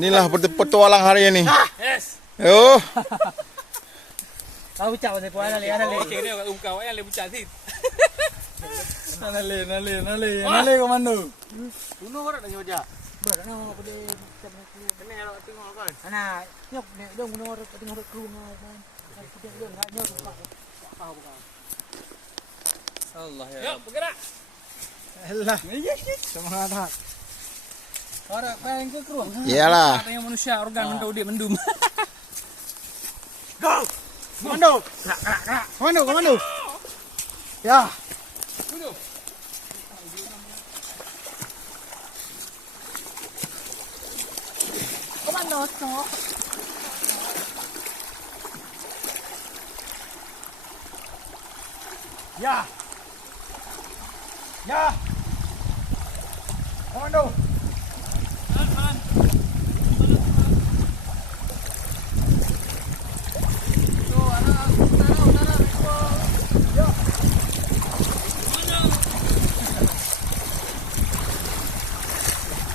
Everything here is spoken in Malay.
Inilah petualang hari ini. Yes. Yo. Tahu cak saya puan ali. Okey ni kau yang lebih cantik. Nale komando. Bunuh orang dah nyoja. Berat nak aku dia macam aku. Kena elok tengok kan. Ana, nyok ni dong guna orang tengok kru kan. Aku dia enggak nyok buka. Tahu buka. Allah ya. Yuk bergerak. Allah. Semangat. Orang main ke kru. Iyalah. Katanya manusia organ mendau dia mendum. Go. Komando. Gerak. Komando. Ya. Bunuh. Komando. Ya. Komando.